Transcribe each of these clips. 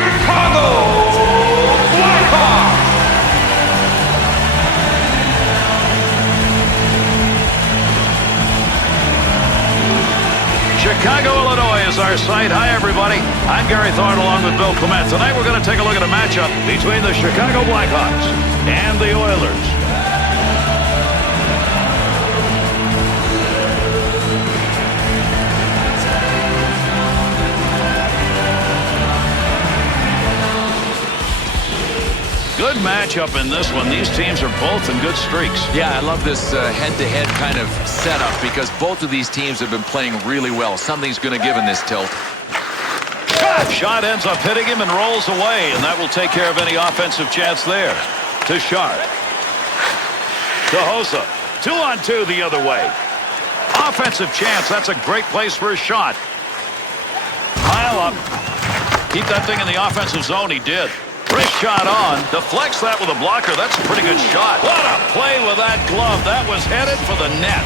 Chicago Blackhawks. Chicago, Illinois is our site. Hi, everybody. I'm Gary Thorne along with Bill Clement. Tonight we're going to take a look at a matchup between the Chicago Blackhawks and the Oilers. Good matchup in this one. These teams are both in good streaks. Yeah, I love this head-to-head kind of setup because both of these teams have been playing really well. Something's going to give in this tilt. Shot ends up hitting him and rolls away, and that will take care of any offensive chance there. To Sharp. To Hossa. 2-on-2 the other way. Offensive chance. That's a great place for a shot. Pile up. Keep that thing in the offensive zone. He did. Wrist shot on. Deflects that with a blocker. That's a pretty good shot. What a play with that glove. That was headed for the net.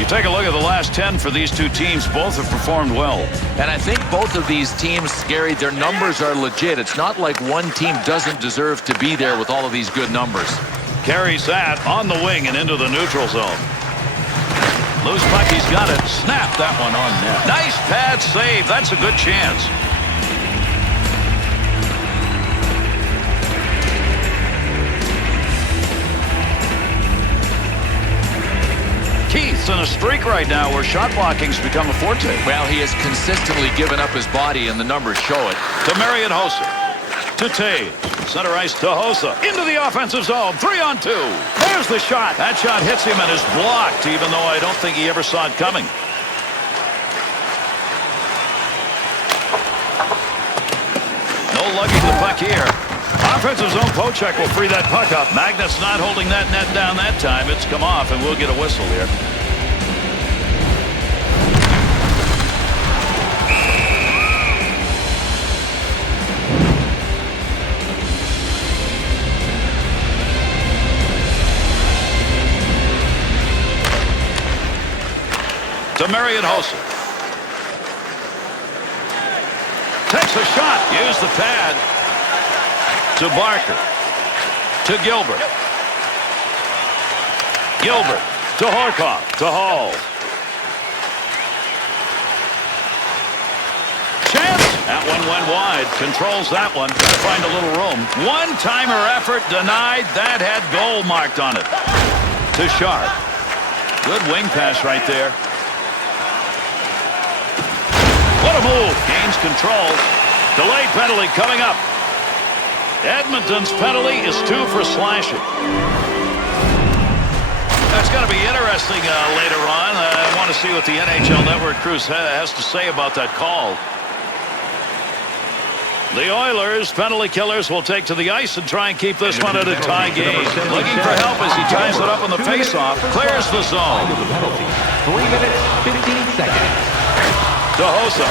You take a look at the last 10 for these two teams. Both have performed well. And I think both of these teams, Gary, their numbers are legit. It's not like one team doesn't deserve to be there with all of these good numbers. Carries that on the wing and into the neutral zone. Loose puck, he's got it. Snap that one on net. Nice pad save. That's a good chance. Keith's in a streak right now where shot blocking's become a forte. Well, he has consistently given up his body, and the numbers show it. To Marian Hossa. To Taves. Center ice to Hossa. Into the offensive zone. 3-on-2. There's the shot. That shot hits him and is blocked, even though I don't think he ever saw it coming. No lugging the puck here. Offensive zone poke check will free that puck up. Magnet's not holding that net down that time. It's come off, and we'll get a whistle here. To Marian Hossa. Takes a shot. Use the pad. To Barker. To Gilbert. Gilbert. To Horkoff. To Hall. Chance. That one went wide. Controls that one. Got to find a little room. One-timer effort denied. That had goal marked on it. To Sharp. Good wing pass right there. What a move. Gains control. Delayed penalty coming up. Edmonton's penalty is 2 for slashing. That's going to be interesting later on. I want to see what the NHL Network crew has to say about that call. The Oilers, penalty killers, will take to the ice and try and keep this one at a tie game. Looking for help as he ties it up in the faceoff. Clears the zone. 3 minutes, 15 seconds. To Hossa.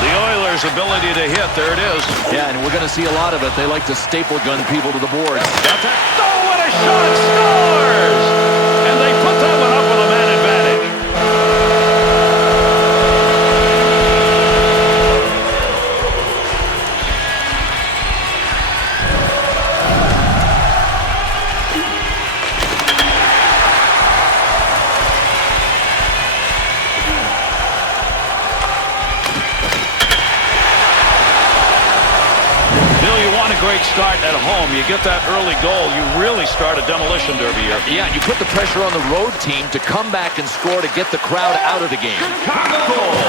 The Oilers' ability to hit. There it is. Yeah, and we're going to see a lot of it. They like to staple gun people to the boards. Got that. Oh, what a shot. Scores! And they put that one up with a man advantage. Great start at home. You get that early goal, you really start a demolition derby here. Yeah, you put the pressure on the road team to come back and score to get the crowd out of the game. Chicago goal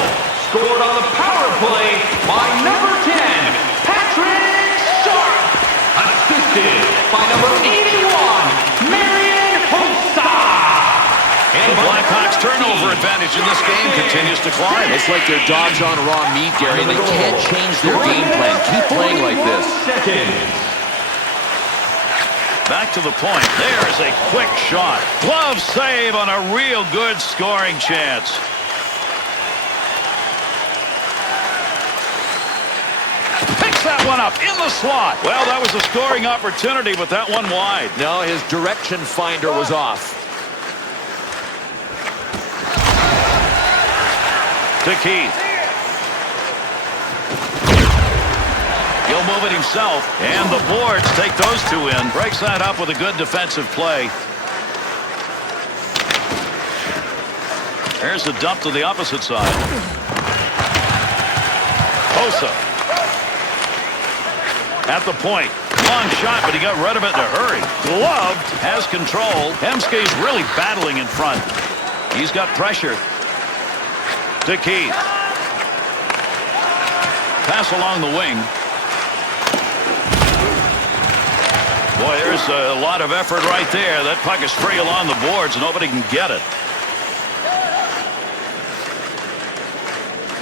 scored on the power play by number 10, Patrick Sharp. Assisted by number 81, Marian Hossa. And the Blackhawks' turnover advantage in this game continues to climb. It's like they're dogs on raw meat, Gary. They can't change their game plan. Keep playing like this. Back to the point. There's a quick shot. Glove save on a real good scoring chance. Picks that one up in the slot. Well, that was a scoring opportunity, but that one wide. No, his direction finder was off. To Keith. He'll move it himself, and the boards take those two in. Breaks that up with a good defensive play. There's the dump to the opposite side. Hossa. At the point. Long shot, but he got rid of it in a hurry. Gloved. Has control. Hemsky's really battling in front. He's got pressure. To Keith. Pass along the wing. Boy, there's a lot of effort right there. That puck is free along the boards. Nobody can get it.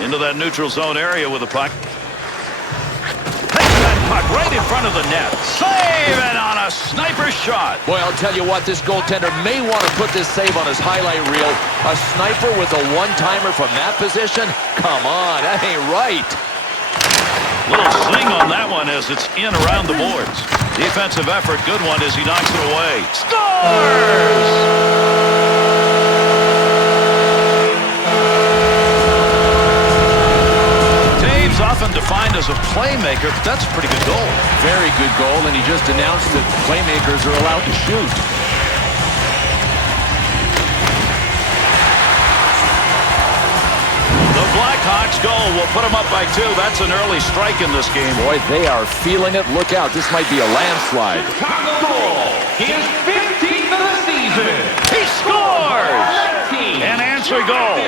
Into that neutral zone area with the puck. Takes that puck right in front of the net. Save it on a sniper shot. Boy, I'll tell you what, this goaltender may want to put this save on his highlight reel. A sniper with a one-timer from that position? Come on, that ain't right. Little swing on that one as it's in around the boards. Defensive effort, good one as he knocks it away. Scores! Often defined as a playmaker, but that's a pretty good goal. Very good goal, and he just announced that playmakers are allowed to shoot. The Blackhawks goal will put them up by 2. That's an early strike in this game. Boy, they are feeling it. Look out, this might be a landslide. Chicago goal. His 15th of the season. He scores! An answer goal.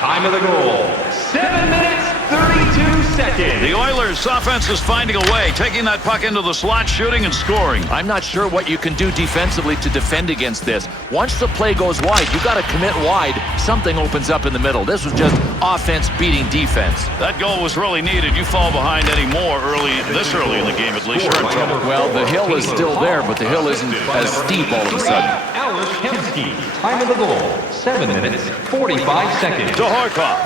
Time of the goal, 7 minutes, 32 seconds. The Oilers' offense is finding a way, taking that puck into the slot, shooting and scoring. I'm not sure what you can do defensively to defend against this. Once the play goes wide, you got to commit wide. Something opens up in the middle. This was just offense beating defense. That goal was really needed. You fall behind any more this early in the game, at least you're in trouble. Well, the hill is still there, but the hill isn't as steep all of a sudden. Alex Hemsky, time of the goal, 7 minutes, 45 seconds. To Horkoff.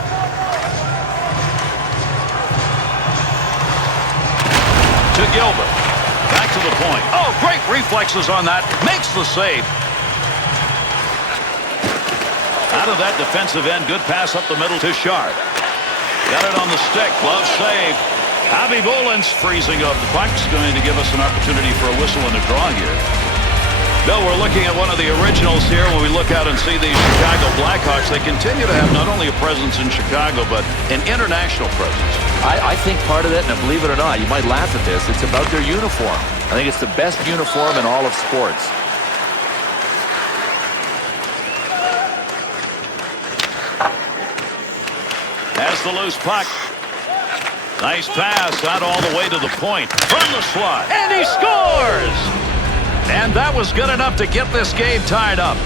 To Gilbert. Back to the point. Oh, great reflexes on that. Makes the save. Out of that defensive end. Good pass up the middle to Sharp. Got it on the stick. Glove save. Avi Boland's freezing up. The puck's going to give us an opportunity for a whistle and a draw here. Bill, we're looking at one of the originals here when we look out and see these Chicago Blackhawks. They continue to have not only a presence in Chicago, but an international presence. I think part of it, and believe it or not, you might laugh at this, it's about their uniform. I think it's the best uniform in all of sports. Has the loose puck. Nice pass out all the way to the point. From the slot. And he scores! And that was good enough to get this game tied up.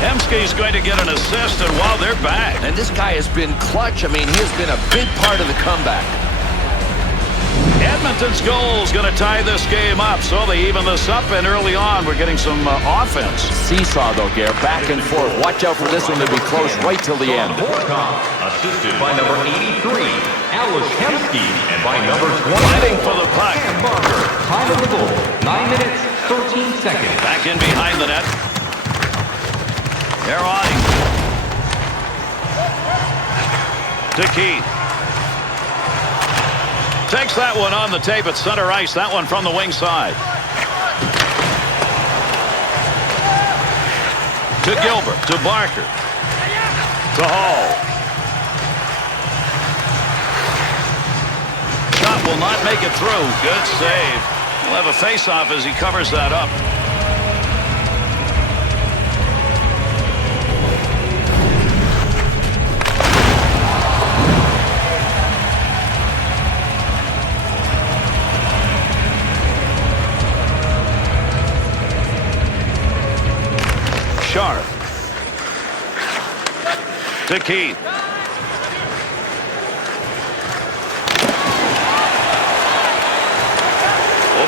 Hemsky's going to get an assist, and wow, they're back. And this guy has been clutch. I mean, he has been a big part of the comeback. Edmonton's goal is going to tie this game up, so they even this up, and early on we're getting some offense. Seesaw, though, Gare, back and forth. Watch out for this one to be close right till the end. Assisted by number 83, Alex Hemsky, and by number 20, fighting for the puck. Barker. Time of the goal, 9 minutes, 13 seconds. Back in behind the net. They're on him. To Keith. Takes that one on the tape at center ice. That one from the wing side. To Gilbert. To Barker. To Hall. Shot will not make it through. Good save. We'll have a face-off as he covers that up. Sharp. To Keith.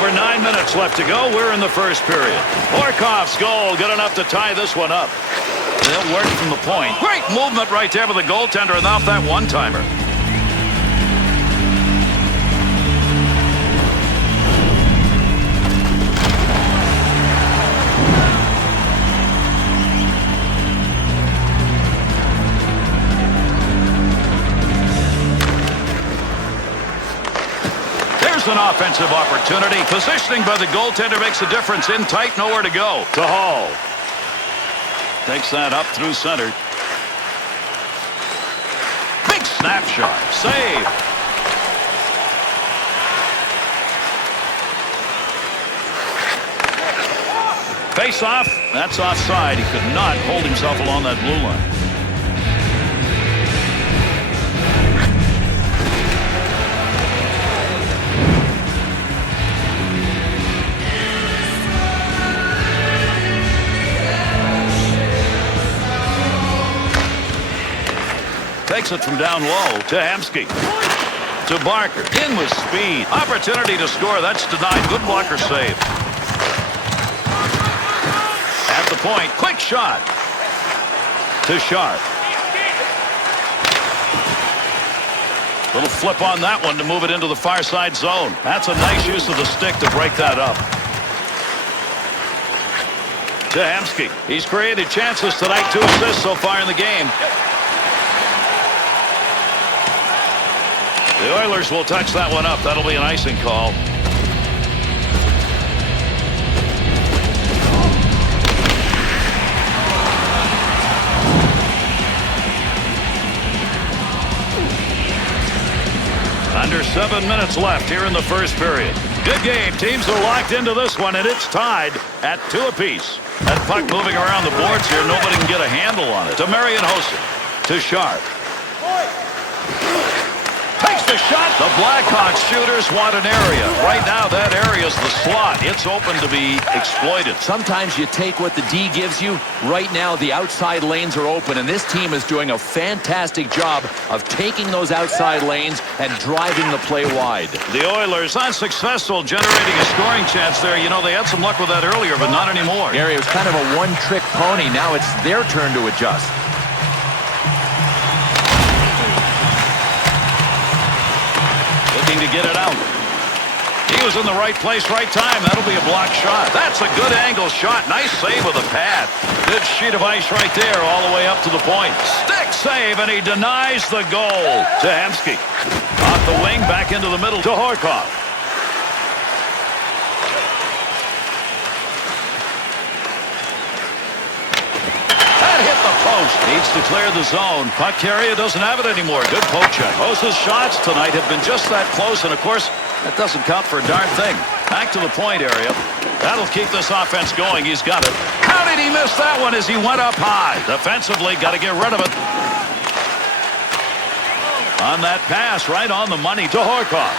Over 9 minutes left to go. We're in the first period. Horkoff's goal, good enough to tie this one up. They'll work from the point. Great movement right there with the goaltender and off that one-timer. An offensive opportunity. Positioning by the goaltender makes a difference. In tight, nowhere to go. To Hall. Takes that up through center. Big snapshot. Save. Face off. That's offside. He could not hold himself along that blue line. Takes it from down low to Hamsky. To Barker. In with speed. Opportunity to score. That's denied. Good blocker save. At the point. Quick shot. To Sharp. Little flip on that one to move it into the far side zone. That's a nice use of the stick to break that up. To Hamsky. He's created chances tonight. 2 assists so far in the game. The Oilers will touch that one up. That'll be an icing call. Under 7 minutes left here in the first period. Good game. Teams are locked into this one, and it's tied at 2 apiece. That puck moving around the boards here. Nobody can get a handle on it. To Marian Hossa. To Sharp. Takes the shot. The Blackhawks shooters want an area. Right now, that area is the slot. It's open to be exploited. Sometimes you take what the D gives you. Right now, the outside lanes are open, and this team is doing a fantastic job of taking those outside lanes and driving the play wide. The Oilers unsuccessful generating a scoring chance there. You know, they had some luck with that earlier, but not anymore. Gary, it was kind of a one-trick pony. Now it's their turn to adjust. To get it out. He was in the right place, right time. That'll be a blocked shot. That's a good angle shot. Nice save with a pad. Good sheet of ice right there all the way up to the point. Stick save, and he denies the goal to Hamsky. Off the wing, back into the middle to Horkoff. Needs to clear the zone. Puck carrier doesn't have it anymore. Good poke check. Hossa's shots tonight have been just that close, and of course, that doesn't count for a darn thing. Back to the point area. That'll keep this offense going. He's got it. How did he miss that one as he went up high? Defensively, got to get rid of it. On that pass, right on the money to Horkoff.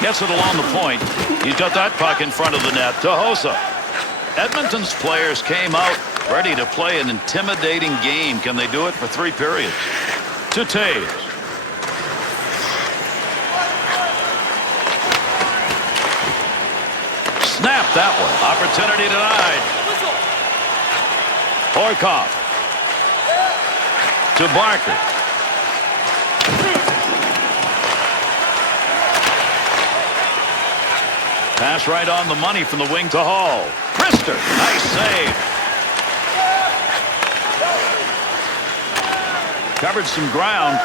Gets it along the point. He's got that puck in front of the net to Hossa. Edmonton's players came out ready to play an intimidating game. Can they do it for 3 periods? To Taves. Snap that one. Opportunity denied. Horkoff. To Barker. Pass right on the money from the wing to Hall. Brister. Nice save. Covered some ground.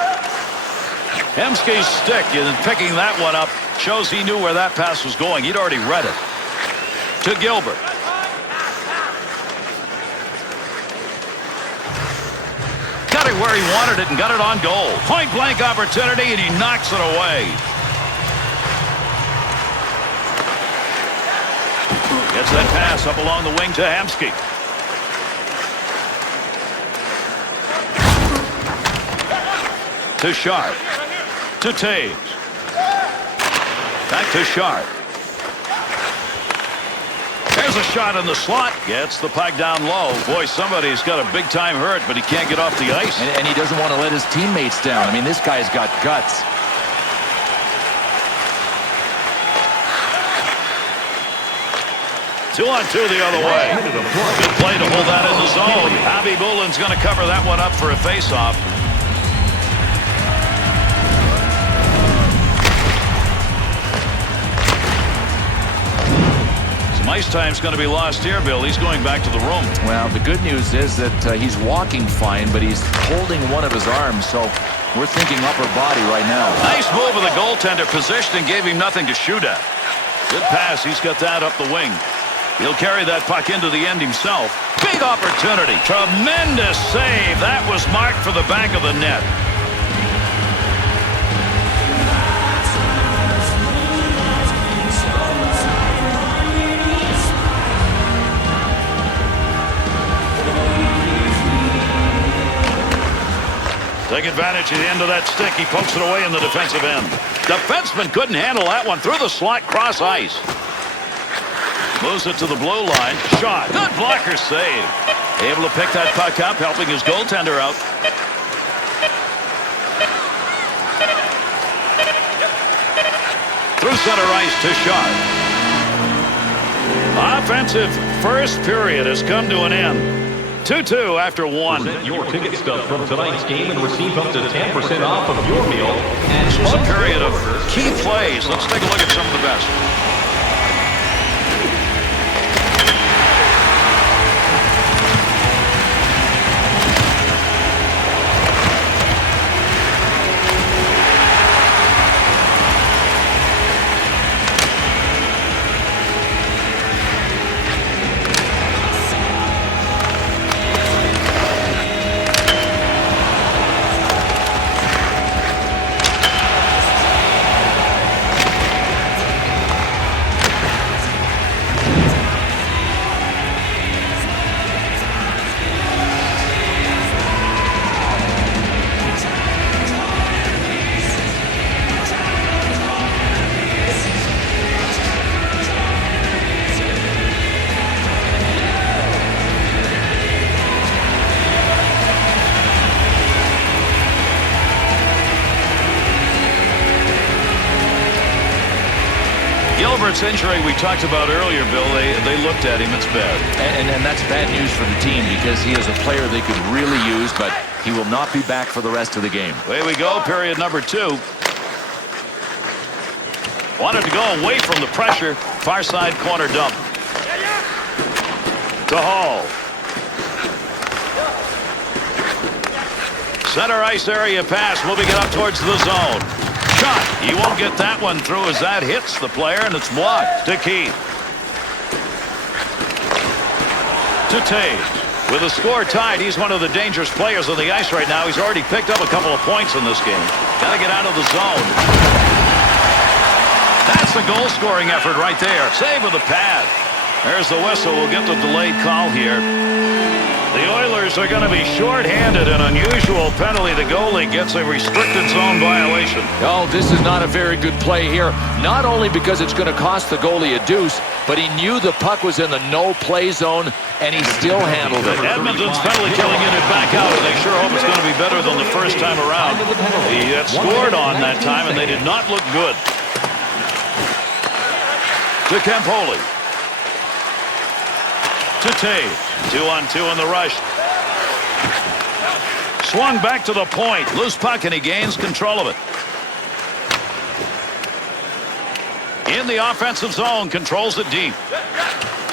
Hemsky's stick and picking that one up shows he knew where that pass was going. He'd already read it. To Gilbert. Got it where he wanted it and got it on goal. Point blank opportunity, and he knocks it away. Gets that pass up along the wing to Hamsky. To Sharp. To Taves. Back to Sharp. There's a shot in the slot. Gets the puck down low. Boy, somebody's got a big-time hurt, but he can't get off the ice. And he doesn't want to let his teammates down. I mean, this guy's got guts. 2-on-2 the other way. Good play to hold that in the zone. Avi Boulin's going to cover that one up for a faceoff. Some ice time's going to be lost here, Bill. He's going back to the room. Well, the good news is that he's walking fine, but he's holding one of his arms, so we're thinking upper body right now. Nice move of the goaltender. Position and gave him nothing to shoot at. Good pass. He's got that up the wing. He'll carry that puck into the end himself. Big opportunity. Tremendous save. That was marked for the back of the net. Take advantage of the end of that stick. He pokes it away in the defensive end. Defenseman couldn't handle that one through the slot, cross ice. Moves it to the blue line. Shot. Good blocker save. Able to pick that puck up, helping his goaltender out. Through center ice to Shot. Offensive first period has come to an end. 2-2 after one. Present your ticket stub from tonight's game and receive up to 10% off of your meal. And This was a period of key plays. Let's take a look at some of the best. Gilbert's injury we talked about earlier, Bill, they looked at him. It's bad. And that's bad news for the team because he is a player they could really use, but he will not be back for the rest of the game. Away we go, period number 2. Wanted to go away from the pressure. Far side corner dump. To Hall. Center ice area pass, moving it up towards the zone. Shot. He won't get that one through as that hits the player, and it's blocked. To Keith. To Taves. With the score tied, he's one of the dangerous players on the ice right now. He's already picked up a couple of points in this game. Got to get out of the zone. That's a goal-scoring effort right there. Save with the pad. There's the whistle. We'll get the delayed call here. The Oilers are going to be short-handed. An unusual penalty. The goalie gets a restricted zone violation. Oh, this is not a very good play here. Not only because it's going to cost the goalie a deuce, but he knew the puck was in the no-play zone, and he still handled it. Edmonton's penalty killing it back out, and they sure hope it's going to be better than the first time around. He had scored on that time, and they did not look good. To Campoli. To Taves. 2-on-2 in the rush. Swung back to the point. Loose puck, and he gains control of it. In the offensive zone, controls it deep.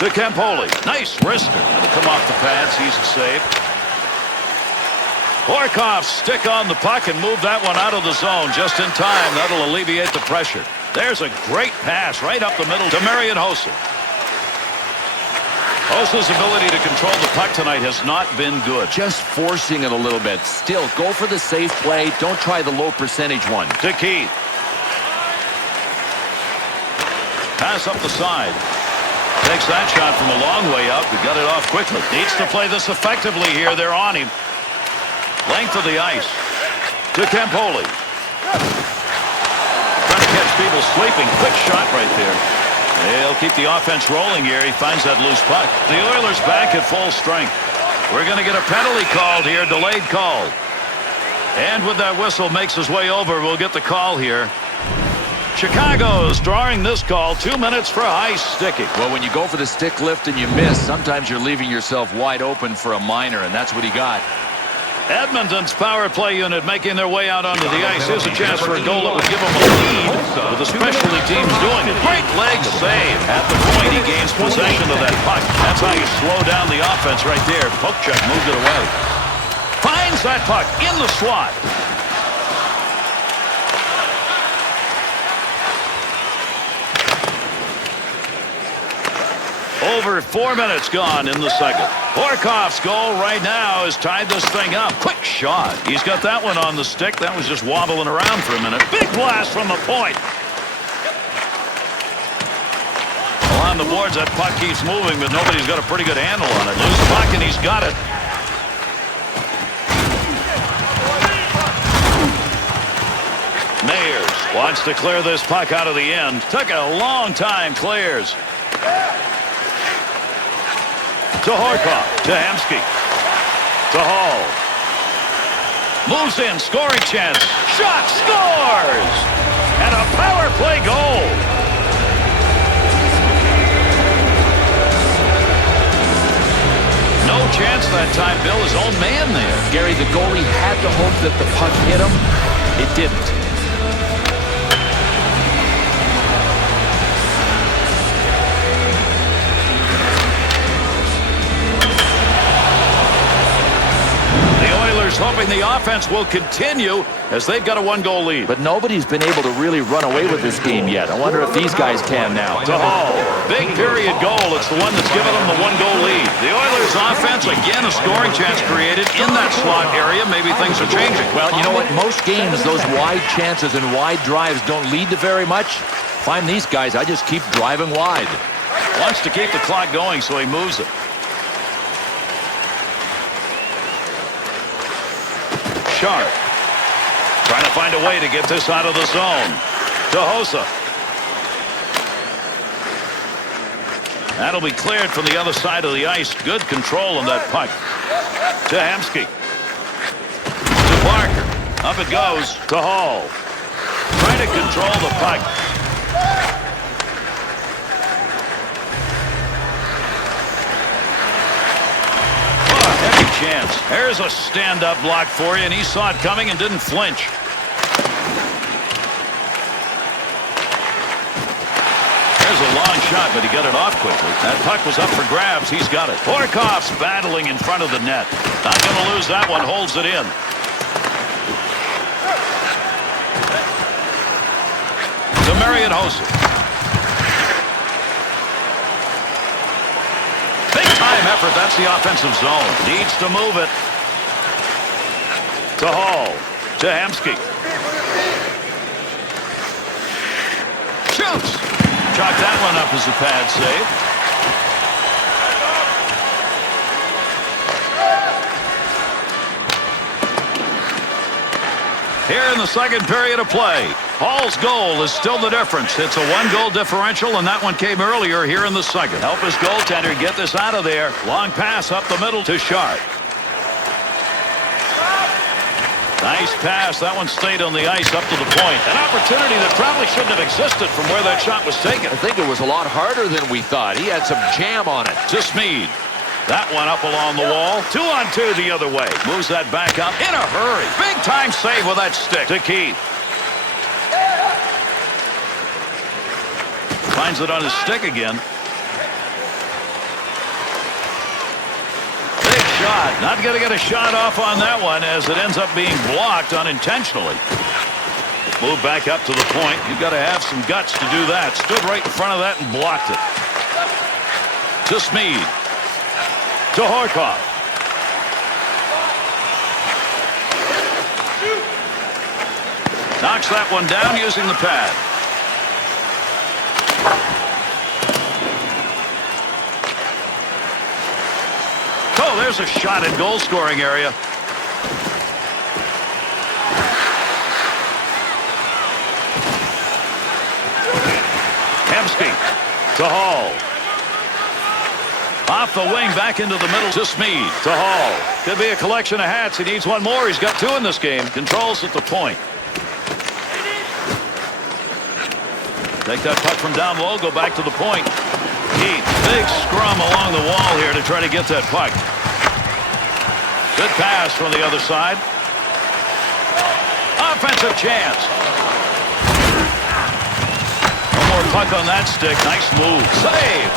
To Campoli. Nice wrister. To come off the pads. He's a save. Horkoff stick on the puck and move that one out of the zone just in time. That'll alleviate the pressure. There's a great pass right up the middle to Marian Hossa. Hossa's ability to control the puck tonight has not been good. Just forcing it a little bit. Still, go for the safe play. Don't try the low percentage one. To Keith. Pass up the side. Takes that shot from a long way out. We got it off quickly. Needs to play this effectively here. They're on him. Length of the ice. To Campoli. Trying to catch people sleeping. Quick shot right there. They'll keep the offense rolling here. He finds that loose puck. The Oilers back at full strength. We're going to get a penalty called here. Delayed call. And with that whistle makes his way over, we'll get the call here. Chicago's drawing this call. 2 minutes for high sticking. Well, when you go for the stick lift and you miss, sometimes you're leaving yourself wide open for a minor, and that's what he got. Edmonton's power play unit making their way out onto the ice. Here's a chance for a goal that would give them a lead with the specialty teams doing it. Great leg save. At the point, he gains possession of that puck. That's how you slow down the offense right there. Poke check moved it away. Finds that puck in the slot. Over 4 minutes gone in the second. Horkoff's goal right now has tied this thing up. Quick shot. He's got that one on the stick. That was just wobbling around for a minute. Big blast from the point. Well, on the boards, that puck keeps moving, but nobody's got a pretty good handle on it. Loose puck, and he's got it. Mayers wants to clear this puck out of the end. Took a long time, clears. To Horkoff, to Hemsky, to Hall. Moves in, scoring chance. Shot, scores! And a power play goal. No chance that time, Bill. His own man there. Gary, the goalie had to hope that the puck hit him. It didn't. Hoping the offense will continue as they've got a 1-goal lead. But nobody's been able to really run away with this game yet. I wonder if these guys can now. To Hall. Big period goal. It's the one that's given them the 1-goal lead. The Oilers offense, again, a scoring chance created in that slot area. Maybe things are changing. Well, you know what? Most games, those wide chances and wide drives don't lead to very much. Find these guys, I just keep driving wide. Wants to keep the clock going, so he moves it. Sharp. Trying to find a way to get this out of the zone. To Hossa. That'll be cleared from the other side of the ice. Good control on that puck. To Hemsky. To Parker. Up it goes. To Hall. Trying to control the puck. Chance. There's a stand-up block for you, and he saw it coming and didn't flinch. There's a long shot, but he got it off quickly. That puck was up for grabs. He's got it. Horkoff's battling in front of the net. Not going to lose that one. Holds it in. To Marian Hossa. Time effort. That's the offensive zone. Needs to move it. To Hall. To Hemsky. Shoots. Chalk that one up as a pad save. Here in the second period of play. Hall's goal is still the difference. It's a 1-goal differential, and that one came earlier here in the second. Help his goaltender get this out of there. Long pass up the middle to Sharp. Nice pass. That one stayed on the ice up to the point. An opportunity that probably shouldn't have existed from where that shot was taken. I think it was a lot harder than we thought. He had some jam on it. To Smead. That one up along the wall. 2-on-2 the other way. Moves that back up in a hurry. Big time save with that stick. To Keith. Finds it on his stick again. Big shot. Not going to get a shot off on that one as it ends up being blocked unintentionally. Move back up to the point. You've got to have some guts to do that. Stood right in front of that and blocked it. To Smead. To Horkoff. Knocks that one down using the pad. Oh, there's a shot in goal scoring area. Hemsky to Hall. Off the wing, back into the middle to Smead. To Hall. Could be a collection of hats. He needs one more. He's got 2 in this game. Controls at the point. Take that puck from down low, go back to the point. Heat, big scrum along the wall here to try to get that puck. Good pass from the other side. Offensive chance. One more puck on that stick. Nice move. Save.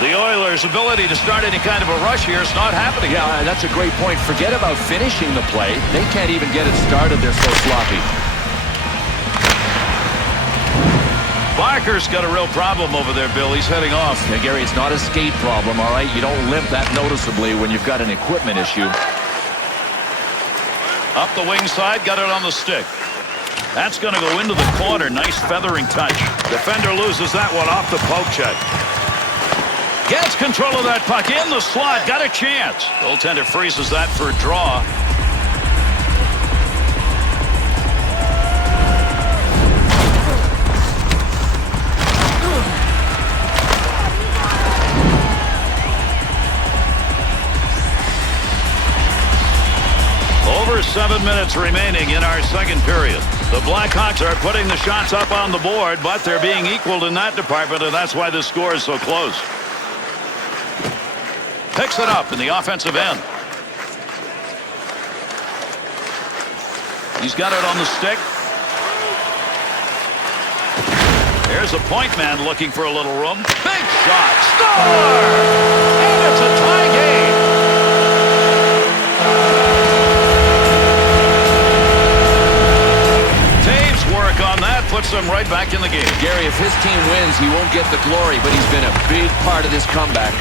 The Oilers' ability to start any kind of a rush here is not happening. Yeah, that's a great point. Forget about finishing the play. They can't even get it started. They're so sloppy. Barker's got a real problem over there, Bill. He's heading off. Yeah, Gary, it's not a skate problem, all right? You don't limp that noticeably when you've got an equipment issue. Up the wing side, got it on the stick. That's going to go into the corner. Nice feathering touch. Defender loses that one off the poke check. Gets control of that puck in the slot. Got a chance. Goaltender freezes that for a draw. Over 7 minutes remaining in our second period. The Blackhawks are putting the shots up on the board, but they're being equaled in that department, and that's why the score is so close. Picks it up in the offensive end. He's got it on the stick. There's a point man looking for a little room. Big shot. Score! And it's a tie game. Taves work on that. Puts them right back in the game. Gary, if his team wins, he won't get the glory, but he's been a big part of this comeback.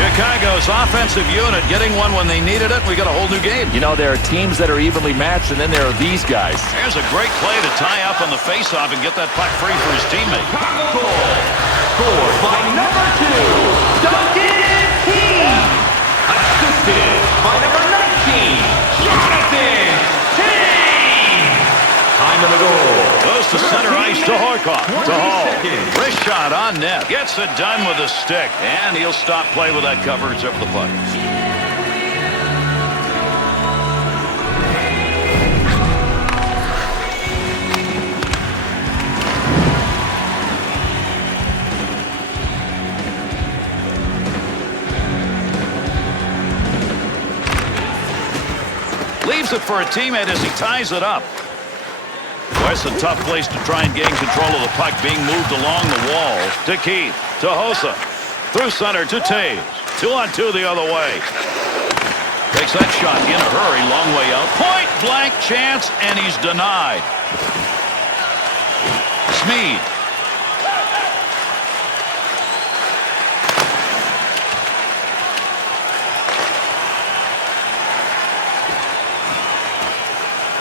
Chicago's offensive unit getting one when they needed it. We got a whole new game. You know, there are teams that are evenly matched, and then there are these guys. There's a great play to tie up on the faceoff and get that puck free for his teammate. Goal scored by number 2, Duncan Keith. Assisted by number 19, Jonathan Taves. Time of the goal. Goes to center ice to Horkoff. To Hall. 20 seconds. Wrist shot on net. Gets it done with a stick. And he'll stop play with that coverage of the puck. Leaves it for a teammate as he ties it up. Boy, it's a tough place to try and gain control of the puck, being moved along the wall. To Keith, to Hossa, through center to Taves. 2-on-2 the other way. Takes that shot in a hurry, long way out. Point blank chance, and he's denied. Smead.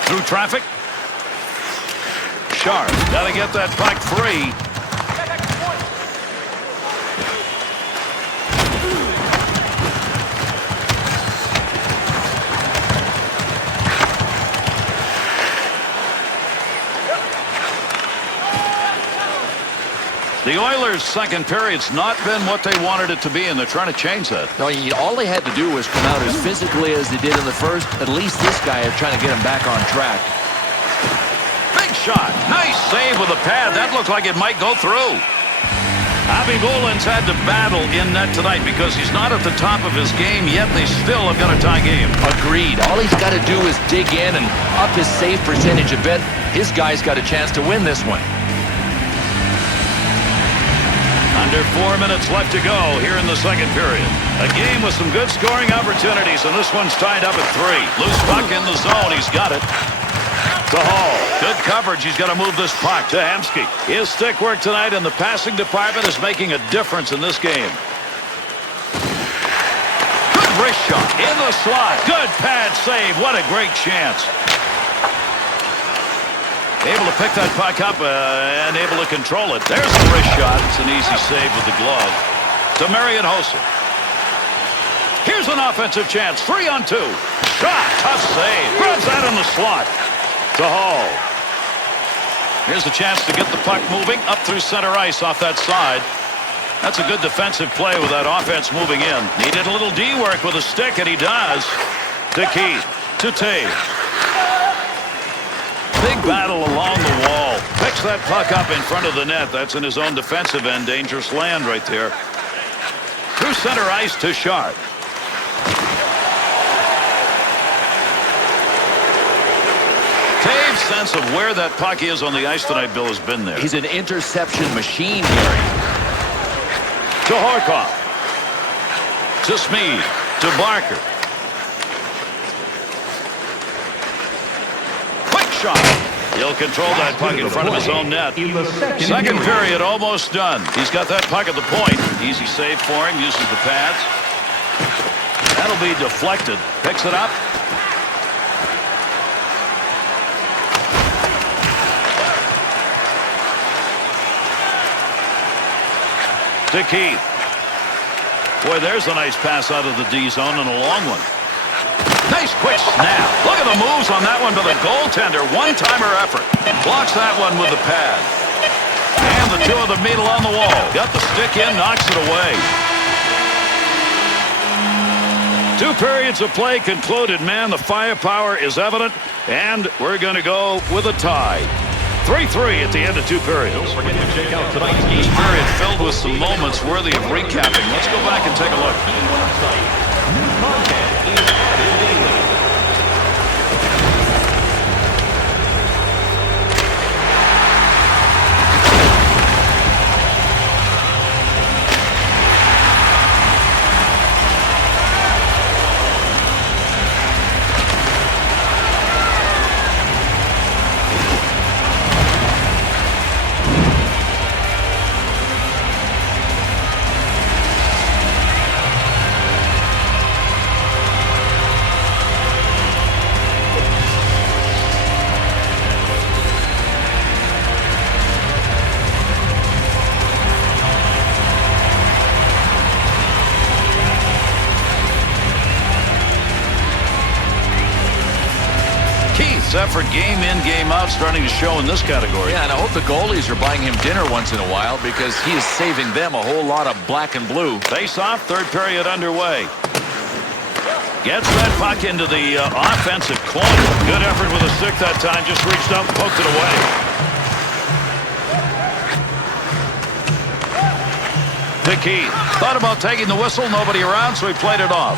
Through traffic. Sharp. Got to get that puck free. The Oilers' second period's not been what they wanted it to be, and they're trying to change that. No, all they had to do was come out as physically as they did in the first. At least this guy is trying to get him back on track. Big shot. Nice save with a pad. That looked like it might go through. Avi Boland's had to battle in net tonight because he's not at the top of his game, yet they still have got a tie game. Agreed. All he's got to do is dig in and up his save percentage a bit. His guy's got a chance to win this one. Under 4 minutes left to go here in the second period. A game with some good scoring opportunities, and this one's tied up at 3. Loose puck in the zone. He's got it. To Hall. Good coverage. He's got to move this puck to Hemsky. His stick work tonight in the passing department is making a difference in this game. Good wrist shot in the slot. Good pad save. What a great chance. Able to pick that puck up and able to control it. There's a wrist shot. It's an easy save with the glove. To Marian Hossa. Here's an offensive chance. 3-on-2. Shot. Tough save. Grabs that in the slot. To Hall. Here's a chance to get the puck moving up through center ice off that side. That's a good defensive play with that offense moving in. Needed a little D work with a stick, and he does. To Keith. to Taves. Big battle along the wall. Picks that puck up in front of the net. That's in his own defensive end. Dangerous land right there. Through center ice to Sharp. Taves' sense of where that puck is on the ice tonight, Bill, has been there. He's an interception machine, Gary. To Horkoff. To Smead. To Barker. Quick shot. He'll control that puck in front of his own net. Second period almost done. He's got that puck at the point. Easy save for him. Uses the pads. That'll be deflected. Picks it up. To Keith. Boy, there's a nice pass out of the D zone and a long one. Nice quick snap. Look at the moves on that one to the goaltender. One-timer effort. Blocks that one with the pad. And the two of them meet along the wall. Got the stick in, knocks it away. 2 periods of play concluded. Man, the firepower is evident. And we're going to go with a tie. 3-3 at the end of 2 periods. Don't forget to check out tonight's game. Each period filled with some moments worthy of recapping. Let's go back and take a look. New content is added daily. Effort game in, game out, starting to show in this category. Yeah, and I hope the goalies are buying him dinner once in a while because he is saving them a whole lot of black and blue. Face off, 3rd period underway. Gets that puck into the offensive corner. Good effort with a stick that time. Just reached out and poked it away. Keith thought about taking the whistle. Nobody around, so he played it off.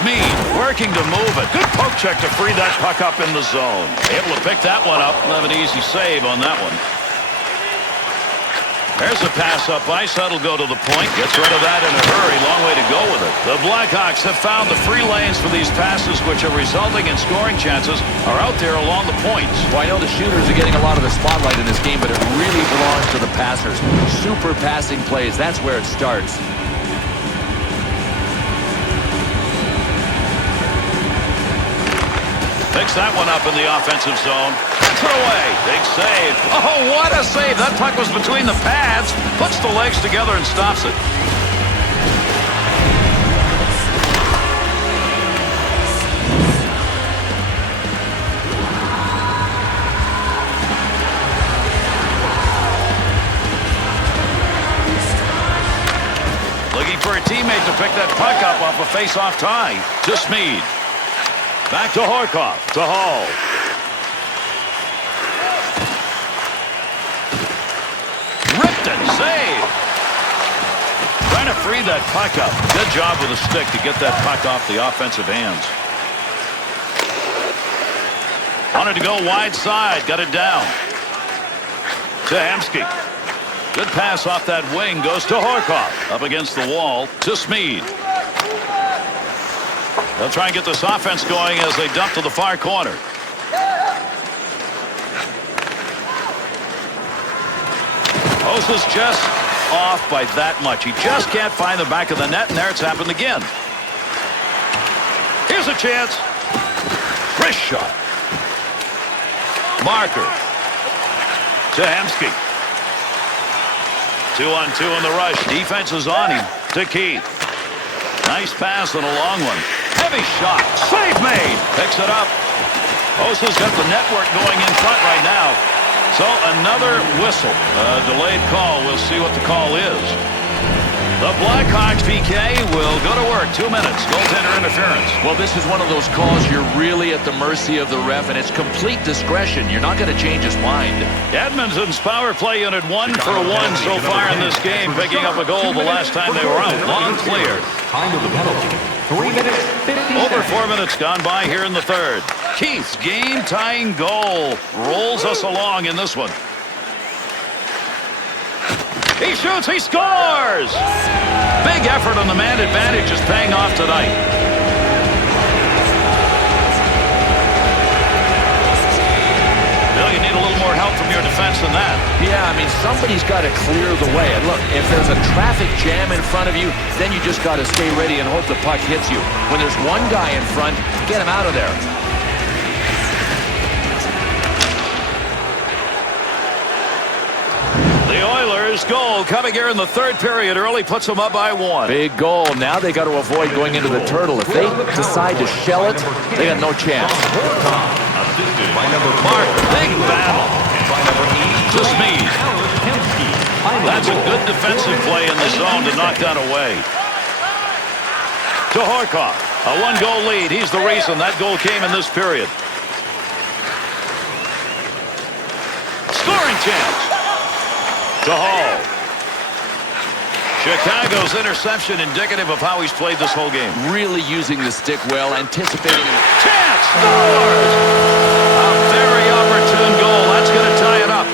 Smead working to move it. Good poke check to free that puck up in the zone. Able to pick that one up and have an easy save on that one. There's a pass up ice. That'll go to the point. Gets rid of that in a hurry. Long way to go with it. The Blackhawks have found the free lanes for these passes, which are resulting in scoring chances, are out there along the points. Well, I know the shooters are getting a lot of the spotlight in this game, but it really belongs to the passers. Super passing plays. That's where it starts. Picks that one up in the offensive zone. Gets it away. Big save. Oh, what a save. That puck was between the pads. Puts the legs together and stops it. Looking for a teammate to pick that puck up off a face-off tie. To Smead. Back to Horkoff, to Hall. Ripped it, save. Trying to free that puck up. Good job with the stick to get that puck off the offensive hands. Wanted to go wide side, got it down. To Hemsky. Good pass off that wing, goes to Horkoff. Up against the wall, to Smead. They'll try and get this offense going as they dump to the far corner. Osa's just off by that much. He just can't find the back of the net, and there it's happened again. Here's a chance. Wrist shot. Marker. To Hemsky. 2-on-2 in the rush. Defense is on him. To Keith. Nice pass and a long one. Heavy shot. Save made. Picks it up. Osa's got the network going in front right now. So another whistle. A delayed call. We'll see what the call is. The Blackhawks PK will go to work. 2 minutes. Goaltender interference. Well, this is one of those calls you're really at the mercy of the ref, and it's complete discretion. You're not going to change his mind. Edmonton's power play unit 1 for 1 so far in this game, picking up a goal the last time they were out. Long clear. Time of the penalty. 3 minutes, 50 Over seconds. 4 minutes gone by here in the third. Keith's game-tying goal rolls us along in this one. He shoots, he scores! Big effort on the man advantage is paying off tonight. Bill, you need a little more help from your defense than that. Yeah, I mean, somebody's got to clear the way. And look, if there's a traffic jam in front of you, then you just got to stay ready and hope the puck hits you. When there's one guy in front, get him out of there. The Oilers' goal coming here in the third period early puts them up by 1. Big goal. Now they got to avoid going into the turtle. If they decide to shell it, they got no chance. Assisted by number Mark, big battle. by number 8. To Smead. That's a good defensive play in the zone to knock that away. To Horkoff. A 1-goal lead. He's the reason that goal came in this period. Scoring chance. To Hall. Chicago's interception indicative of how he's played this whole game. Really using the stick well, anticipating. Chance scores! A very opportune goal. That's going to tie it up.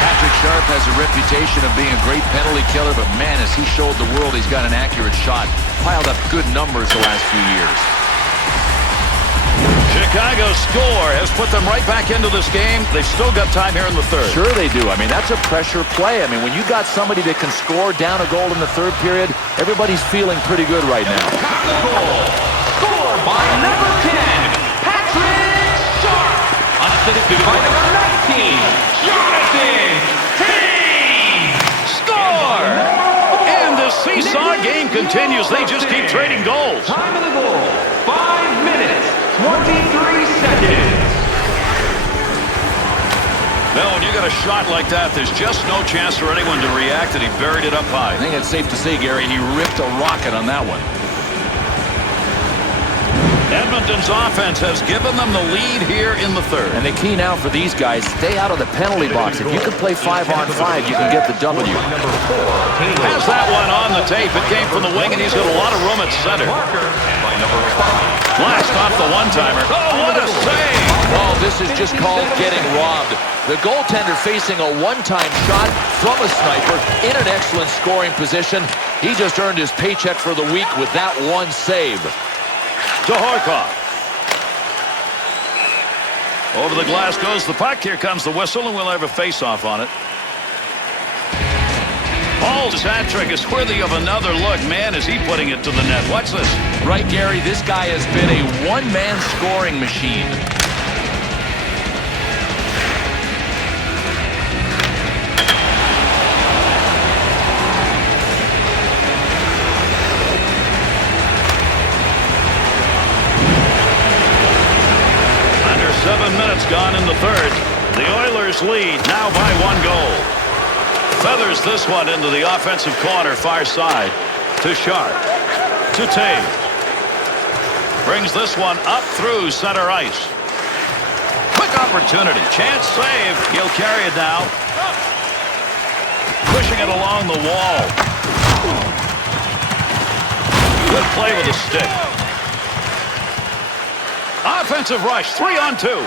Patrick Sharp has a reputation of being a great penalty killer, but man, has he showed the world he's got an accurate shot. Piled up good numbers the last few years. Chicago's score has put them right back into this game. They've still got time here in the third. Sure they do. I mean, that's a pressure play. I mean, when you got somebody that can score down a goal in the third period, everybody's feeling pretty good right now. Chicago goal. Scored by number 10, Patrick Sharp. Assisted by number 19, Jonathan Taves. Score! And the seesaw game continues. They just keep trading goals. Time of the goal, 5 minutes, 23 seconds. Now, when you got a shot like that, there's just no chance for anyone to react, and he buried it up high. I think it's safe to say, Gary, he ripped a rocket on that one. Edmonton's offense has given them the lead here in the third. And the key now for these guys, stay out of the penalty box. If you can play 5-on-5, you can get the W. Has that one on the tape. It came from the wing, and he's got a lot of room at center. By number 5. Blast off the one-timer. Oh, what a save! Oh, this is just called getting robbed. The goaltender facing a one-time shot from a sniper in an excellent scoring position. He just earned his paycheck for the week with that one save. To Horkoff. Over the glass goes the puck. Here comes the whistle, and we'll have a face-off on it. Hall's hat trick is worthy of another look. Man, is he putting it to the net. Watch this. Right, Gary, this guy has been a one-man scoring machine. Under 7 minutes gone in the third. The Oilers lead now by 1 goal. Feathers this one into the offensive corner, far side. To Sharp. To Taves. Brings this one up through center ice. Quick opportunity. Chance save. He'll carry it now. Pushing it along the wall. Good play with a stick. Offensive rush. 3-on-2.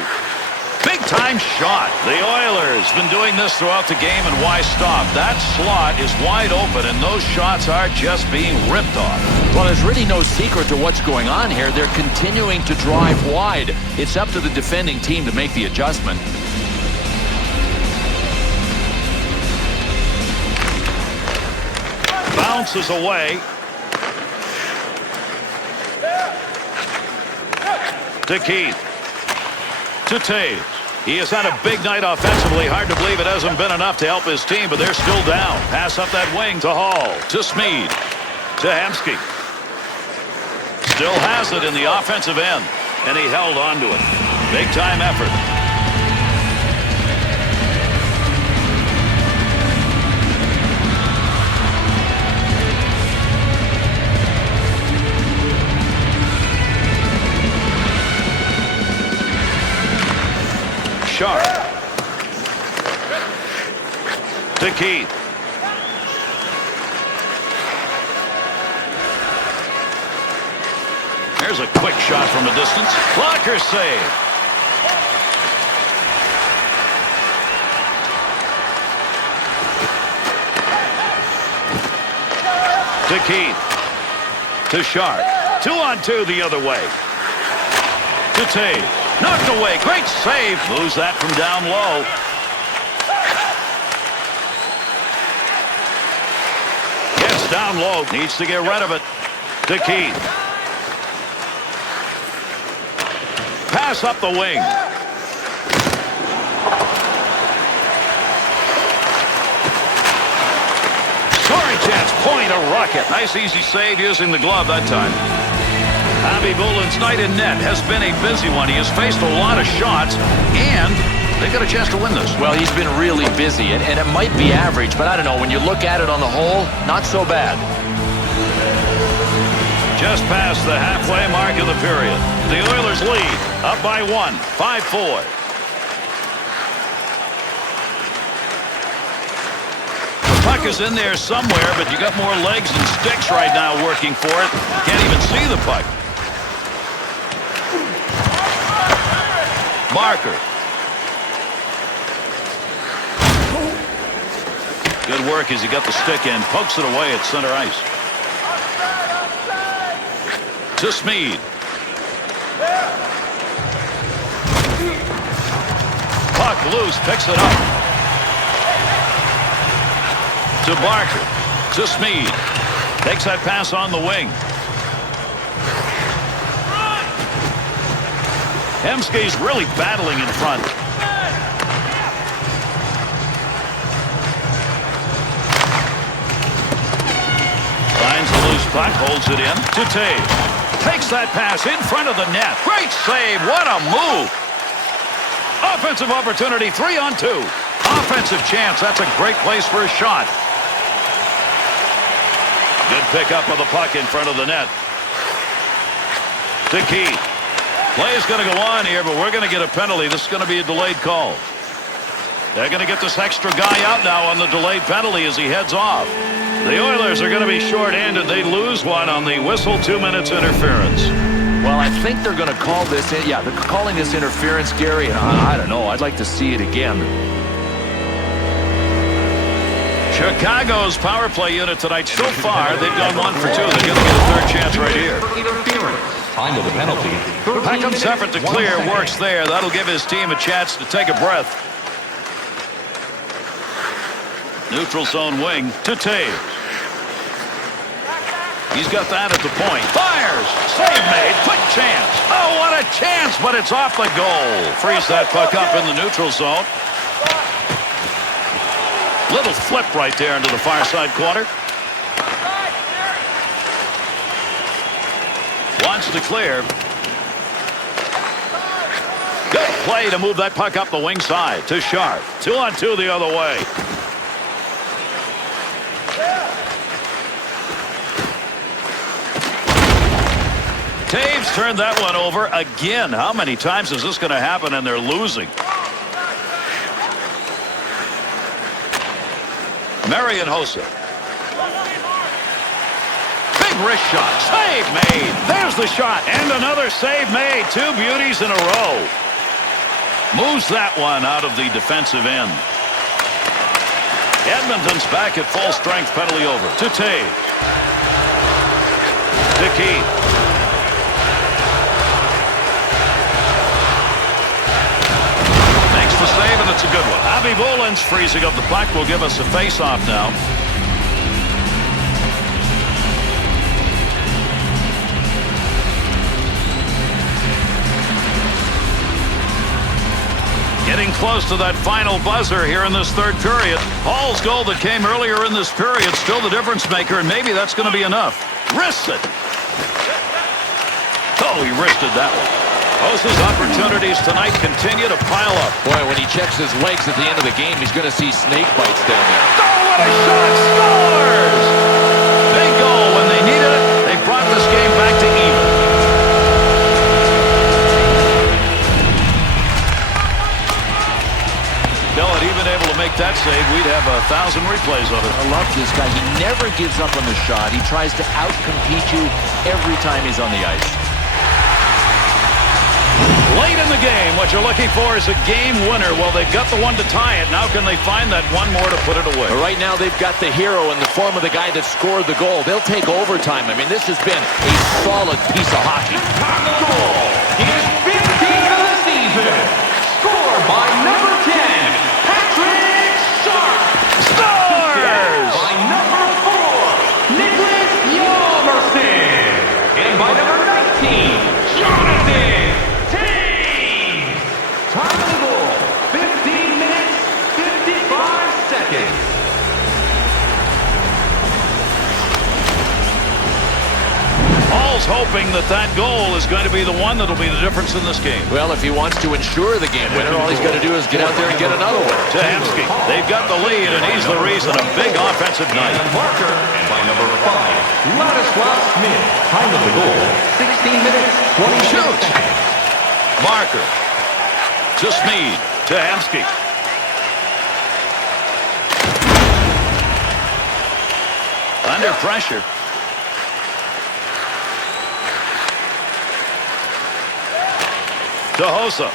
Big-time shot. The Oilers been doing this throughout the game, and why stop? That slot is wide open, and those shots are just being ripped off. Well, there's really no secret to what's going on here. They're continuing to drive wide. It's up to the defending team to make the adjustment. Bounces away. To Keith. To Taves. He has had a big night offensively. Hard to believe it hasn't been enough to help his team, but they're still down. Pass up that wing to Hall. To Smead. To Hemsky. Still has it in the offensive end, and he held on to it. Big-time effort. Sharp. To Keith. Here's a quick shot from a distance. Blocker save. To Keith. To Sharp. 2-on-2 the other way. To Tate. Knocked away. Great save. Moves that from down low. Gets down low. Needs to get rid of it. To Keith. Pass up the wing. Scoring chance. Point a rocket. Nice easy save using the glove that time. Bobby Boulin's night in net has been a busy one. He has faced a lot of shots, and they got a chance to win this. Well, he's been really busy, and it might be average, but I don't know. When you look at it on the whole, not so bad. Just past the halfway mark of the period. The Oilers lead, up by 1, 5-4. The puck is in there somewhere, but you got more legs and sticks right now working for it. Can't even see the puck. Marker. Good work as he got the stick in. Pokes it away at center ice. To Smead. Puck loose. Picks it up. To Barker. To Smead. Takes that pass on the wing. Hemsky's really battling in front. Finds the loose puck, holds it in to Tate. Takes that pass in front of the net. Great save. What a move. Offensive opportunity, 3-on-2. Offensive chance. That's a great place for a shot. Good pickup of the puck in front of the net. To Keith. Play is going to go on here, but we're going to get a penalty. This is going to be a delayed call. They're going to get this extra guy out now on the delayed penalty as he heads off. The Oilers are going to be short-handed. They lose one on the whistle, 2 minutes interference. Well, I think they're going to call this in. Yeah, they're calling this interference, Gary. I don't know. I'd like to see it again. Chicago's power play unit tonight so far, they've gone 1 for 2. They're going to get a third chance right here. Time of the penalty. Peckham's effort to clear works there. That'll give his team a chance to take a breath. Neutral zone wing to Taves. He's got that at the point. Fires. Save made. Quick chance. Oh, what a chance, but it's off the goal. Frees that puck up in the neutral zone. Little flip right there into the far side corner. Wants to clear. Good play to move that puck up the wing side to Sharp. 2-on-2 the other way. Taves turned that one over again. How many times is this going to happen and they're losing? Marian Hossa. Big wrist shot. Save made. There's the shot. And another save made. 2 beauties in a row. Moves that one out of the defensive end. Edmonton's back at full strength. Penalty over. To Taves. To Keith. The save, and it's a good one. Bobby Boulin's freezing up the puck will give us a face-off now. Getting close to that final buzzer here in this third period. Hall's goal that came earlier in this period still the difference maker, and maybe that's going to be enough. Wrists it. Oh, he wristed that one. Hosa's opportunities tonight continue to pile up. Boy, when he checks his legs at the end of the game, he's going to see snake bites down there. Oh, what a shot! Scores! Big goal when they needed it. They brought this game back to even. Bellett even able to make that save. We'd have 1,000 replays of it. I love this guy. He never gives up on the shot. He tries to out-compete you every time he's on the ice. Late in the game, what you're looking for is a game winner. Well, they've got the one to tie it. Now can they find that one more to put it away? But right now, they've got the hero in the form of the guy that scored the goal. They'll take overtime. I mean, this has been a solid piece of hockey. Goal. His 15th of the season. Scored by number 10, Patrick Sharp. Scores! By number 4, Nicholas Yalmerson. And by number 19, Jonathan Taves. Time of the goal, 15 minutes, 55 seconds. Paul's hoping that that goal is going to be the one that'll be the difference in this game. Well, if he wants to ensure the game winner, all he's got to do is get out there and get another one. Tahamsky, they've got the lead, and he's the reason. A big offensive night. And Barker. And by number 5, Ladislav Smith. Time of the goal, 16 minutes, 26 seconds. Barker to Smead. Tahamsky. Under pressure. To Hosa.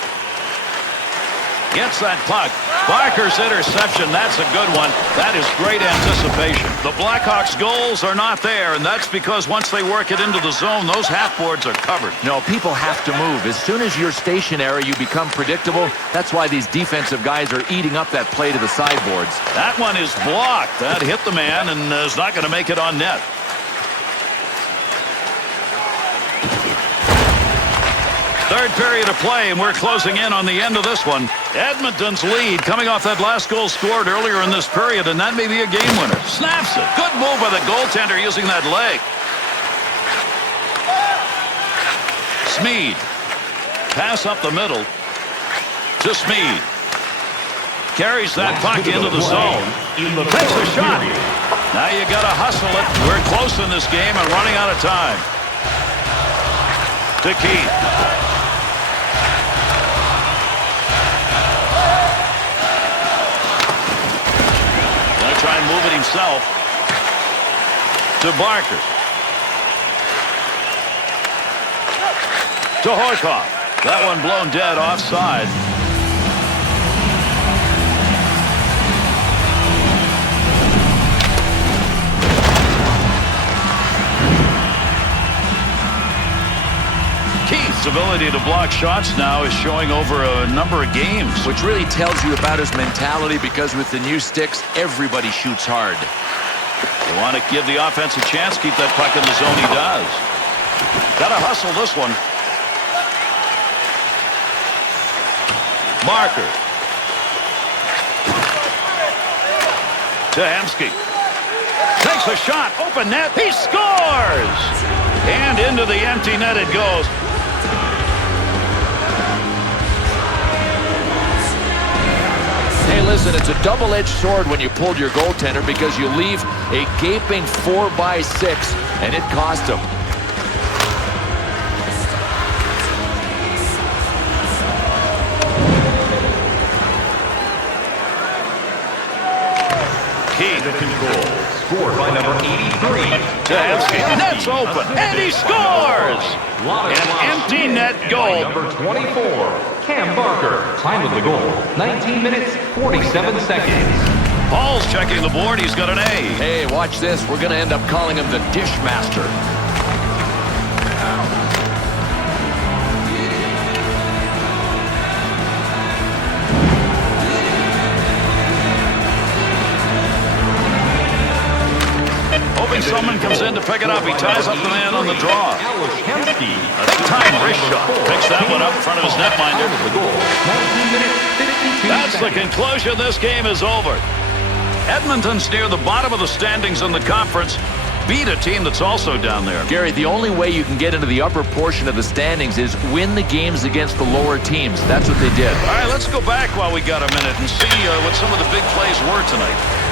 Gets that puck. Barker's interception. That's a good one. That is great anticipation. The Blackhawks' goals are not there, and that's because once they work it into the zone, those half-boards are covered. No, people have to move. As soon as you're stationary, you become predictable. That's why these defensive guys are eating up that play to the sideboards. That one is blocked. That hit the man and is not going to make it on net. Third period of play, and we're closing in on the end of this one. Edmonton's lead coming off that last goal scored earlier in this period, and that may be a game winner. Snaps it. Good move by the goaltender using that leg. Smead. Pass up the middle to Smead. Carries that puck into the zone. Takes a shot. Now you got to hustle it. We're close in this game and running out of time. To Keith. Try and move it himself to Barker. To Horkoff. That one blown dead offside. Keith's ability to block shots now is showing over a number of games. Which really tells you about his mentality, because with the new sticks, everybody shoots hard. You want to give the offense a chance, keep that puck in the zone, he does. Got to hustle this one. Barker. Tahamsky. Takes a shot, open net, he scores! And into the empty net it goes. Hey, listen, it's a double-edged sword when you pulled your goaltender, because you leave a gaping 4x6, and it cost him. Keith. The control. Scored by number 83. Tahamsky. Net's open, and he scores! An empty net goal. Number 24, Cam Barker. Time of the goal, 19 minutes, 47 seconds. Paul's checking the board. He's got an A. Hey, watch this. We're going to end up calling him the Dishmaster. Someone comes in to pick it up. He ties up the man on the draw. Big-time wrist shot. Picks that one up in front of his netminder. That's the conclusion. This game is over. Edmonton's near the bottom of the standings in the conference. beat a team that's also down there. Gary, the only way you can get into the upper portion of the standings is win the games against the lower teams. That's what they did. All right, let's go back while we got a minute and see what some of the big plays were tonight.